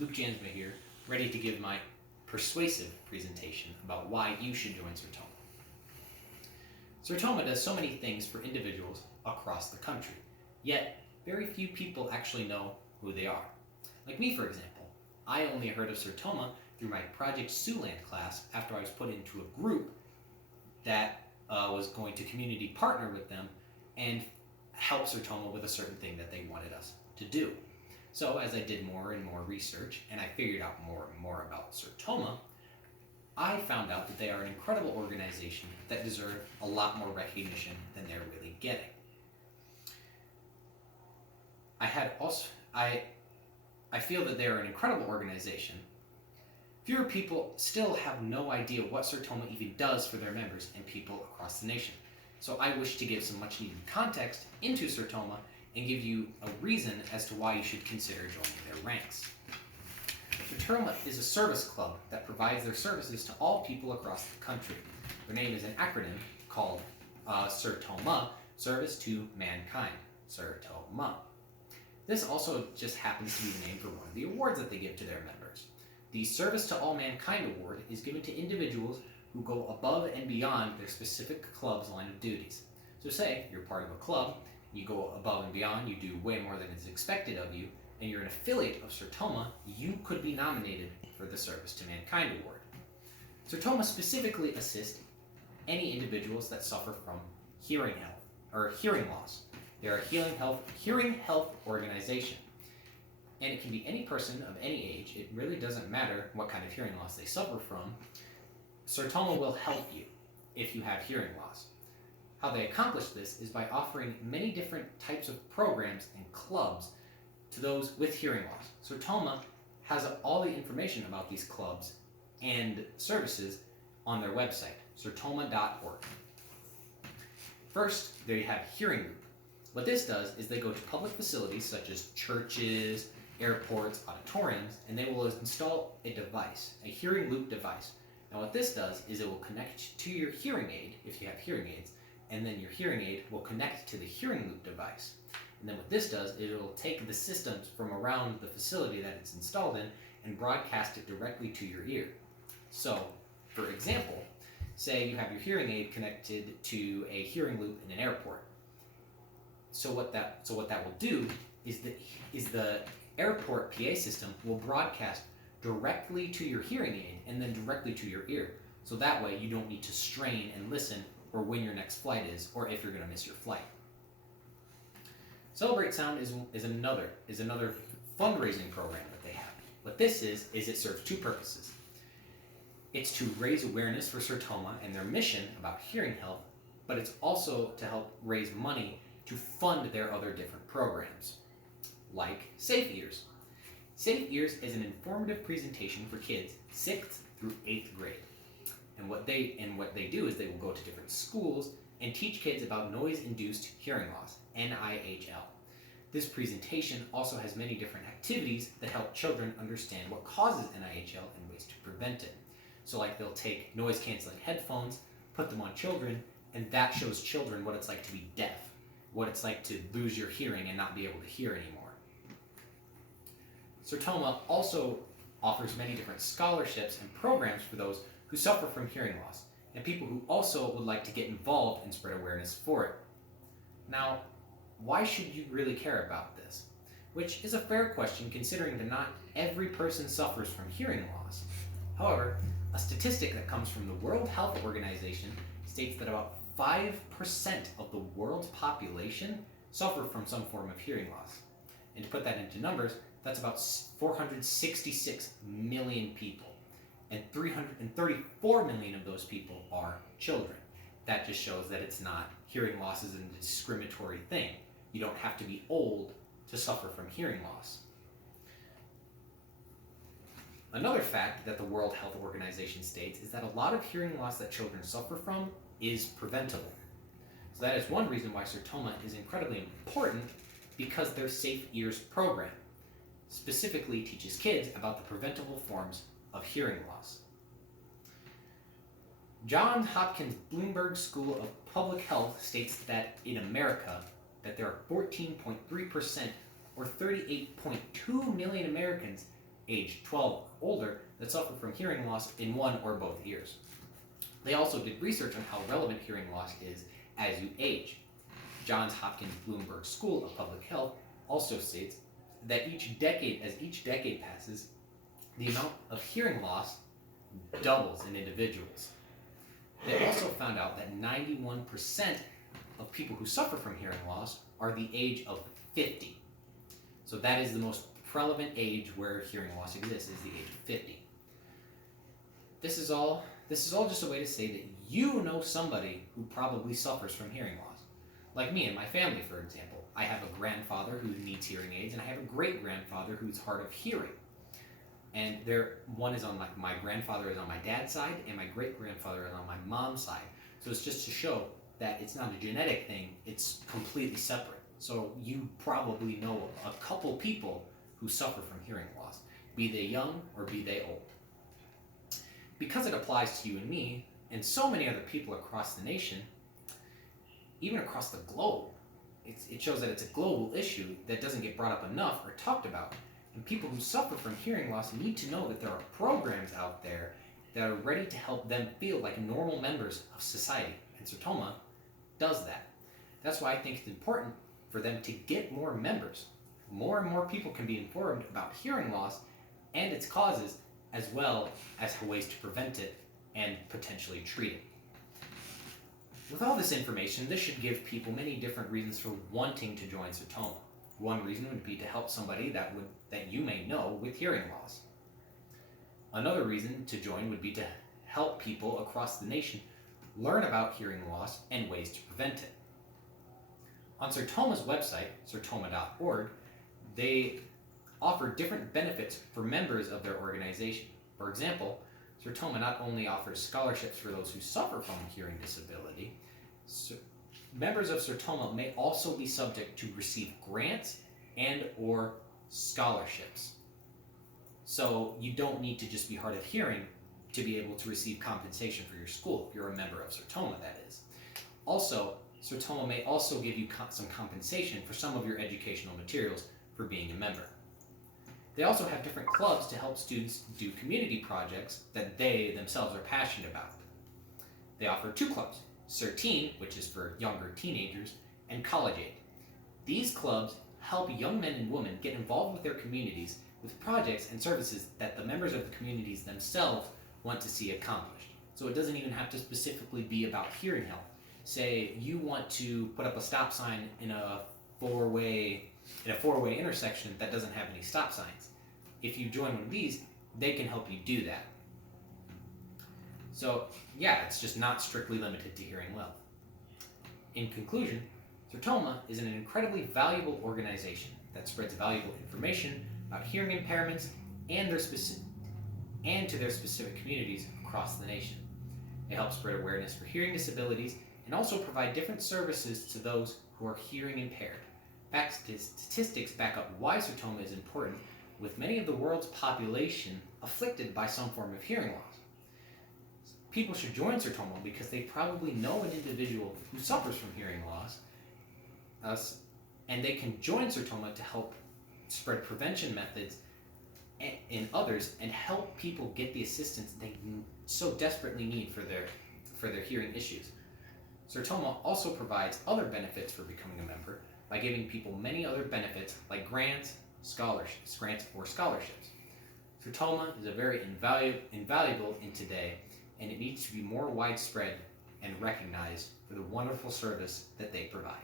Luke Jansma here, ready to give my persuasive presentation about why you should join SERTOMA. SERTOMA does so many things for individuals across the country, yet very few people actually know who they are. Like me, for example, I only heard of SERTOMA through my Project Siouxland class after I was put into a group that was going to community partner with them and help SERTOMA with a certain thing that they wanted us to do. So as I did more and more research and I figured out more and more about SERTOMA, I found out that they are an incredible organization that deserve a lot more recognition than they're really getting. I feel that they are an incredible organization. Fewer people still have no idea what SERTOMA even does for their members and people across the nation. So I wish to give some much needed context into SERTOMA and give you a reason as to why you should consider joining their ranks. SERTOMA is a service club that provides their services to all people across the country. Their name is an acronym called SERTOMA, Service to Mankind, SERTOMA. This also just happens to be the name for one of the awards that they give to their members. The Service to All Mankind Award is given to individuals who go above and beyond their specific club's line of duties. So say you're part of a club, you go above and beyond, you do way more than is expected of you, and you're an affiliate of SERTOMA, you could be nominated for the Service to Mankind Award. SERTOMA specifically assists any individuals that suffer from hearing loss. They're a hearing health organization. And it can be any person of any age. It really doesn't matter what kind of hearing loss they suffer from. SERTOMA will help you if you have hearing loss. How they accomplish this is by offering many different types of programs and clubs to those with hearing loss. SERTOMA has all the information about these clubs and services on their website, sertoma.org. First, they have Hearing Loop. What this does is they go to public facilities such as churches, airports, auditoriums, and they will install a device, a hearing loop device. Now what this does is it will connect to your hearing aid, if you have hearing aids, and then your hearing aid will connect to the hearing loop device. And then what this does is it will take the systems from around the facility that it's installed in and broadcast it directly to your ear. So, for example, say you have your hearing aid connected to a hearing loop in an airport. So what that will do is the airport PA system will broadcast directly to your hearing aid and then directly to your ear. So that way you don't need to strain and listen for when your next flight is or if you're going to miss your flight. Celebrate Sound is another fundraising program that they have. What this is it serves two purposes. It's to raise awareness for SERTOMA and their mission about hearing health, but it's also to help raise money to fund their other different programs, like Safe Ears. Safe Ears is an informative presentation for kids 6th through 8th grade. And what they do is they will go to different schools and teach kids about noise-induced hearing loss, NIHL. This presentation also has many different activities that help children understand what causes NIHL and ways to prevent it. So like they'll take noise-canceling headphones, put them on children, and that shows children what it's like to be deaf, what it's like to lose your hearing and not be able to hear anymore. SERTOMA also offers many different scholarships and programs for those who suffer from hearing loss and people who also would like to get involved and spread awareness for it. Now, why should you really care about this? Which is a fair question considering that not every person suffers from hearing loss. However, a statistic that comes from the World Health Organization states that about 5% of the world's population suffer from some form of hearing loss. And to put that into numbers, that's about 466 million people. And 334 million of those people are children. That just shows that hearing loss isn't a discriminatory thing. You don't have to be old to suffer from hearing loss. Another fact that the World Health Organization states is that a lot of hearing loss that children suffer from is preventable. So that is one reason why SERTOMA is incredibly important, because their Safe Ears program specifically teaches kids about the preventable forms of hearing loss. Johns Hopkins Bloomberg School of Public Health states that in America that there are 14.3% or 38.2 million Americans age 12 or older that suffer from hearing loss in one or both ears. They also did research on how relevant hearing loss is as you age. Johns Hopkins Bloomberg School of Public Health also states that as each decade passes, the amount of hearing loss doubles in individuals. They also found out that 91% of people who suffer from hearing loss are the age of 50. So that is the most prevalent age where hearing loss exists, is the age of 50. This is all just a way to say that you know somebody who probably suffers from hearing loss. Like me and my family, for example. I have a grandfather who needs hearing aids, and I have a great-grandfather who's hard of hearing. And one is on my grandfather is on my dad's side, and my great-grandfather is on my mom's side. So it's just to show that it's not a genetic thing, it's completely separate. So you probably know a couple people who suffer from hearing loss, be they young or be they old. Because it applies to you and me, and so many other people across the nation, even across the globe, it shows that it's a global issue that doesn't get brought up enough or talked about. And people who suffer from hearing loss need to know that there are programs out there that are ready to help them feel like normal members of society. And SERTOMA does that. That's why I think it's important for them to get more members. More and more people can be informed about hearing loss and its causes, as well as ways to prevent it and potentially treat it. With all this information, this should give people many different reasons for wanting to join SERTOMA. One reason would be to help somebody that you may know with hearing loss. Another reason to join would be to help people across the nation learn about hearing loss and ways to prevent it. On SERTOMA's website, sertoma.org, they offer different benefits for members of their organization. For example, SERTOMA not only offers scholarships for those who suffer from a hearing disability, members of SERTOMA may also be subject to receive grants and or scholarships. So you don't need to just be hard of hearing to be able to receive compensation for your school if you're a member of SERTOMA, that is. Also, SERTOMA may also give you some compensation for some of your educational materials for being a member. They also have different clubs to help students do community projects that they themselves are passionate about. They offer 2 clubs, SERTEEN, which is for younger teenagers, and College Aid. These clubs help young men and women get involved with their communities with projects and services that the members of the communities themselves want to see accomplished. So it doesn't even have to specifically be about hearing health. Say you want to put up a stop sign in a four-way intersection that doesn't have any stop signs. If you join one of these, they can help you do that. So yeah, it's just not strictly limited to hearing well. In conclusion, SERTOMA is an incredibly valuable organization that spreads valuable information about hearing impairments and to their specific communities across the nation. They help spread awareness for hearing disabilities and also provide different services to those who are hearing impaired. Statistics back up why SERTOMA is important, with many of the world's population afflicted by some form of hearing loss. People should join SERTOMA because they probably know an individual who suffers from hearing loss, and they can join SERTOMA to help spread prevention methods in others and help people get the assistance they so desperately need for their hearing issues. SERTOMA also provides other benefits for becoming a member by giving people many other benefits like grants or scholarships. SERTOMA is a very invaluable in today, and it needs to be more widespread and recognized for the wonderful service that they provide.